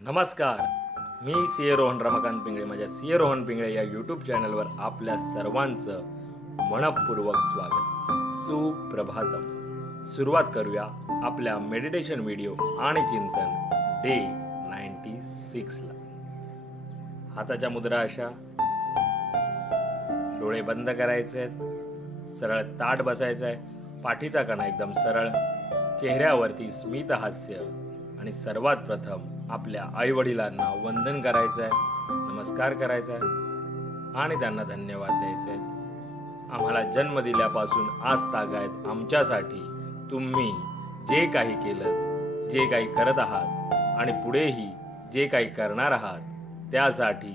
नमस्कार, मी सी ए रोहन रमाकांत पिंगळे. माझ्या सी ए रोहन पिंगळे या यूट्यूब चॅनलवर आपल्या सर्वांचं मनपूर्वक स्वागत. सुप्रभातम. सुरुवात करूया आपल्या मेडिटेशन व्हिडिओ आणि चिंतन डे 96ला. हाताच्या मुद्रा अशा, डोळे बंद करायचे आहेत, सरळ ताठ बसायचं आहे, पाठीचा कणा एकदम सरळ, चेहऱ्यावरती स्मित हास्य आणि सर्वात प्रथम आपल्या आईवडिलांना वंदन करायचं आहे, नमस्कार करायचा आहे आणि त्यांना धन्यवाद द्यायचे आहेत. आम्हाला जन्म दिल्यापासून आज तागायत आमच्यासाठी तुम्ही जे काही केलं, जे काही करत आहात आणि पुढेही जे काही करणार आहात त्यासाठी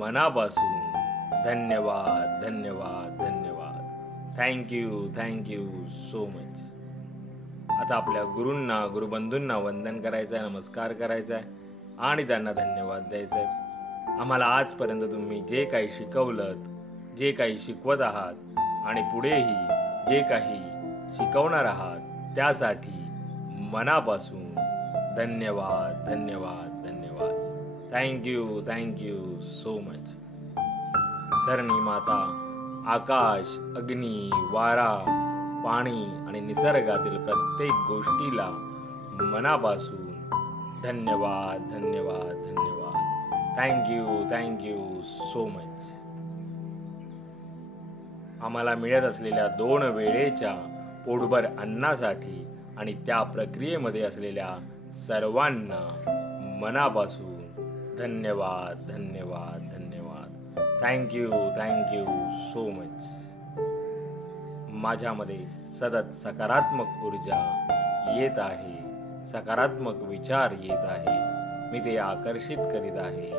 मनापासून धन्यवाद धन्यवाद धन्यवाद. Thank you so much. आता आपल्या गुरूंना, गुरुबंधूंना वंदन करायचं आहे, नमस्कार करायचा आहे आणि त्यांना धन्यवाद द्यायचे आहेत. आम्हाला आजपर्यंत तुम्ही जे काही शिकवलं, जे काही शिकवत आहात आणि पुढेही जे काही शिकवणार आहात त्यासाठी मनापासून धन्यवाद धन्यवाद धन्यवाद. Thank you so much. धरणी माता, आकाश, अग्नी, वारा, पाणी आणि निसर्गातील प्रत्येक गोष्टीला मनापासून धन्यवाद धन्यवाद धन्यवाद. Thank you so much. आम्हाला मिळत असलेल्या 2 वेळेच्या पोटभर अन्नासाठी आणि त्या प्रक्रियेमध्ये असलेल्या सर्वांना मनापासून धन्यवाद धन्यवाद धन्यवाद. Thank you so much. माझ्यामध्ये सतत सकारात्मक ऊर्जा येत आहे, सकारात्मक विचार येत आहे, मी ते आकर्षित करीत आहे.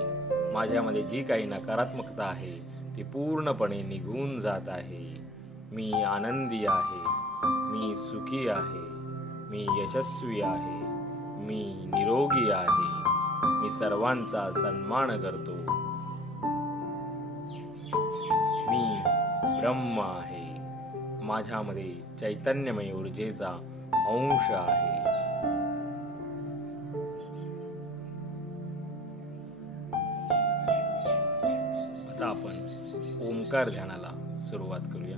माझ्यामध्ये जी काही नकारात्मकता आहे ती पूर्णपणे निघून जात आहे. मी आनंदी आहे, मी सुखी आहे, मी यशस्वी आहे, मी निरोगी आहे, मी सर्वांचा सन्मान करतो, मी ब्रह्म आहे, माझ्यामध्ये चैतन्यमय ऊर्जेचा अंश आहे. आता आपण ओंकार ध्यानाला सुरुवात करूया.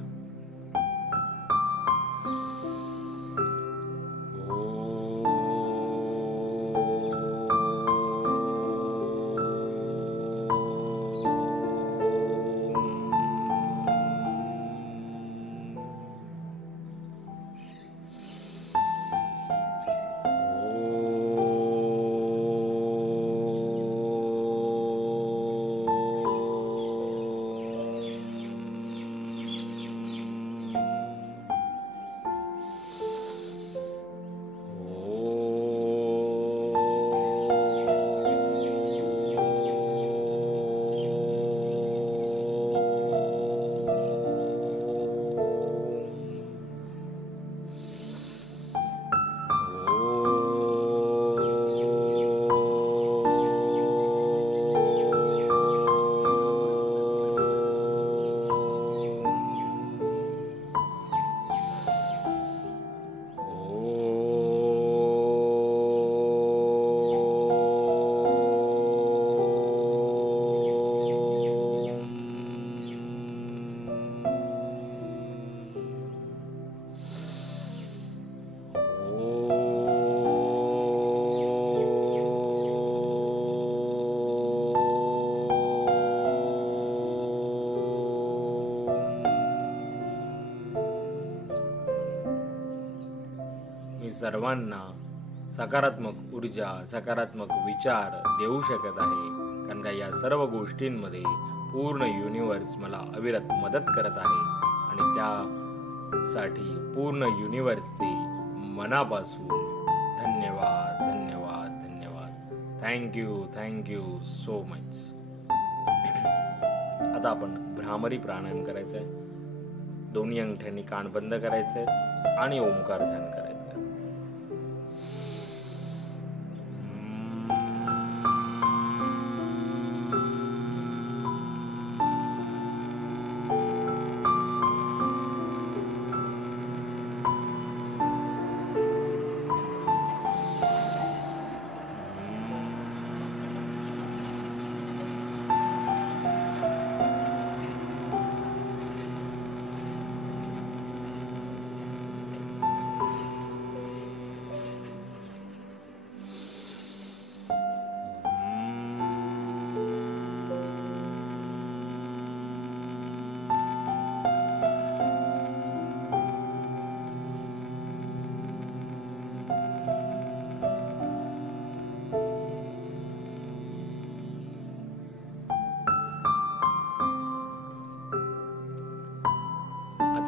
सर्वांना सकारात्मक ऊर्जा, सकारात्मक विचार देऊ शकत आहे, कारण का या सर्व गोष्टींमध्ये पूर्ण युनिवर्स मला अविरत मदत करत आहे आणि त्यासाठी पूर्ण युनिवर्सचे मनापासून धन्यवाद धन्यवाद धन्यवाद. Thank you so much. आता आपण भ्रामरी प्राणायाम करायचा आहे. दोन्ही अंगठ्यांनी कान बंद करायचे आणि ओंकार ध्यान करायचं.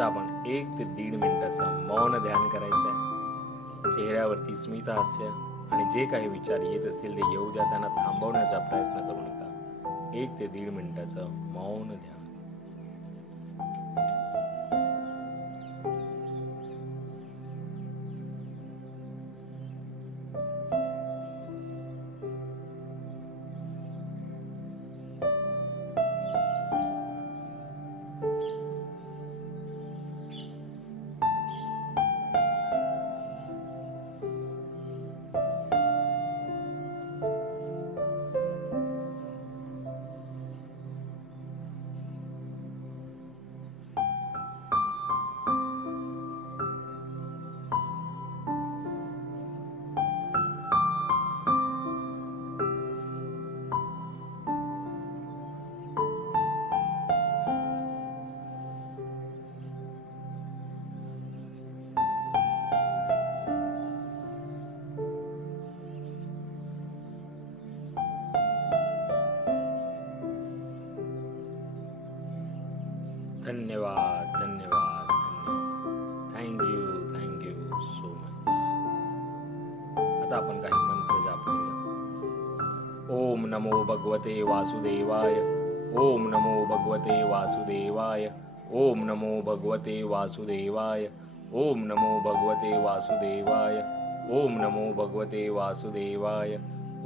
आता आपण 1 ते 1.5 मिनिटाचं मौन ध्यान करायचं आहे. चेहऱ्यावरती स्मित हास्य आणि जे काही विचार येत असतील ते येऊ द्या, त्यांना थांबवण्याचा प्रयत्न करू नका. 1 ते 1.5 मिनिटाचं मौन ध्यान. धन्यवाद धन्यवाद थँक्यू सो मच. आता आपण काही मंत्र जाप करूया. ओम नमो भगवते वासुदेवाय. ओम नमो भगवते वासुदेवाय. ओम नमो भगवते वासुदेवाय. ओम नमो भगवते वासुदेवाय. ओम नमो भगवते वासुदेवाय.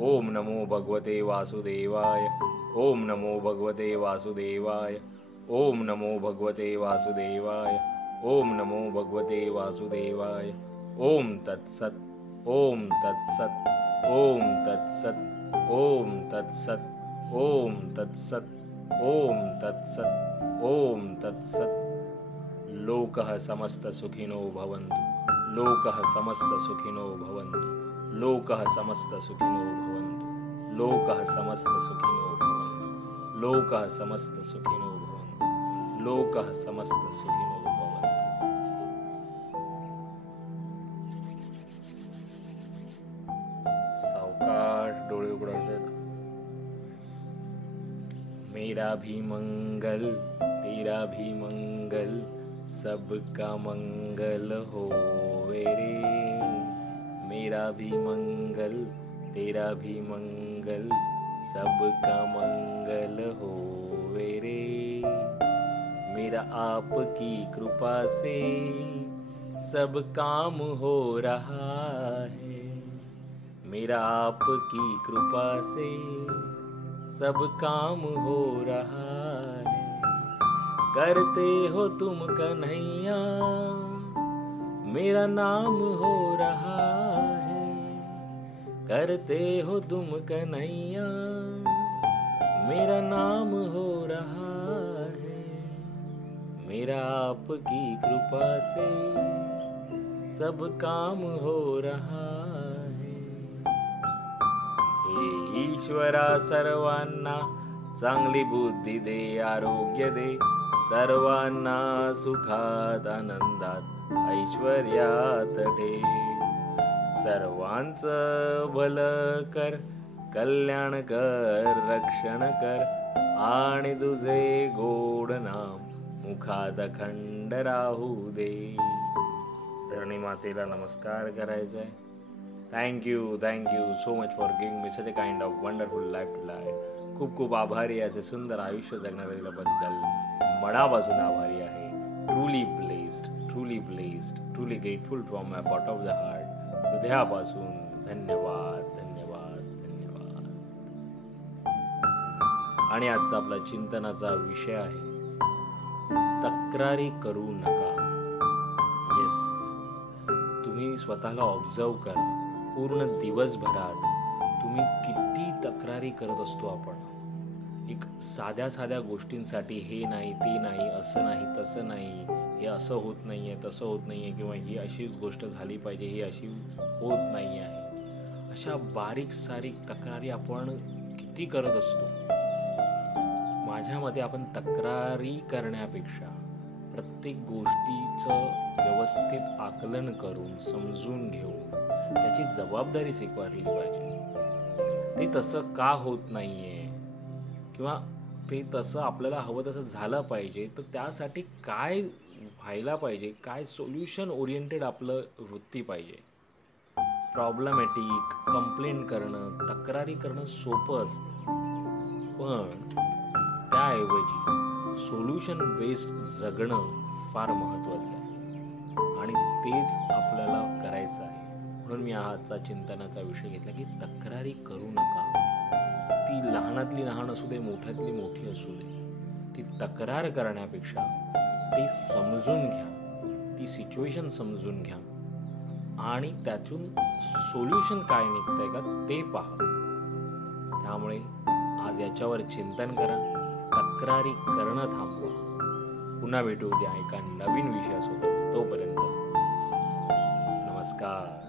ओम नमो भगवते वासुदेवाय. ओम नमो भगवते वासुदेवाय. ओम नमो भगवते वासुदेवाय. ओम नमो भगवते वासुदेवाय. ओम तत्सत. ओम तत्सत. ओम तत्सत. ओम तत्सत. ओम तत्सत. ओम तत्सत. ओम तत्सत. लोकः समस्त सुखिनो भवन्तु. लोकः समस्त सुखिनो भवन्तु. लोकः समस्त सुखिनो भवन्तु. लोकः समस्त सुखिनो भवन्तु. लोकः समस्त सुखिनो भवन्तु. लोकः समस्त सुखिनो भवन्तु. सावकाश डोळे उघडायचे. मेरा भी मंगल तेरा भी मंगल सबका मंगल होवे रे. मेरा भी मंगल तेरा भी मंगल सबका मंगल होवे रे. मेरा आपकी कृपा से सब काम हो रहा है. मेरा आपकी कृपा से सब काम हो रहा है. करते हो तुम कन्हैया मेरा नाम हो रहा है. करते हो तुम कन्हैया मेरा नाम हो रहा है. मेरा आपकी कृपा से सब काम हो रहा है. हे ईश्वरा सर्वांना चांगली बुद्धी दे, आरोग्य दे. सर्वांना सुखात आनंदात ऐश्वर्यात ठेव. सर्वांचं भलं कर, कल्याण कर, रक्षण कर आणि तुझे गोड नाम मुखात अखंड राहू दे. धरणी मातेला नमस्कार करायचा आहे. Thank you so much for giving me such a kind of wonderful life to live. खूप खूप आभारी आहे. असे सुंदर आयुष्य जगण्याबद्दल मनापासून आभारी आहे. Truly blessed, truly grateful from my bottom of the heart. हृदयापासून धन्यवाद. आणि आजचा आपला चिंतनाचा विषय आहे तक्रारी करू नका. येस, तुम्ही स्वतःला ऑब्झर्व करा. पूर्ण दिवसभरात तुम्ही किती तक्रारी करत असतो आपण. एक साध्या गोष्टींसाठी हे नाही ते नाही, असं नाही तसं नाही, हे असं होत नाहीये तसं होत नाहीये, किंवा ही अशीच गोष्ट झाली पाहिजे, ही अशी होत नाही आहे. अशा बारीक सारीक तक्रारी आपण किती करत असतो. माझ्या मते आपण तक्रारी करण्यापेक्षा प्रत्येक गोष्टीचं व्यवस्थित आकलन करून समजून घेऊन त्याची जबाबदारी स्वीकारली पाहिजे. ते तसं का होत नाहीये किंवा ते तसं आपल्याला हवं तसं झालं पाहिजे, तर त्यासाठी काय व्हायला पाहिजे, काय सोल्युशन ओरिएंटेड आपलं वृत्ती पाहिजे. प्रॉब्लेमॅटिक कंप्लेंट करणं, तक्रारी करणं सोपं असतं, पण त्याऐवजी सोल्युशन बेस्ड जगणं फार महत्त्वाचं आहे आणि तेच आपल्याला करायचं आहे. म्हणून मी आजचा चिंतनाचा विषय घेतला की तक्रारी करू नका. ती लहानातली लहान असू दे, मोठ्यातली मोठी असू दे, ती तक्रार करण्यापेक्षा ते समजून घ्या, ती सिच्युएशन समजून घ्या आणि त्यातून सोल्युशन काय निघतंय का ते पहा. त्यामुळे आज याच्यावर चिंतन करा, तक्रारी करणं थांबवा. पुन्हा भेटू उद्या एका नवीन विषयासोबत. तोपर्यंत नमस्कार.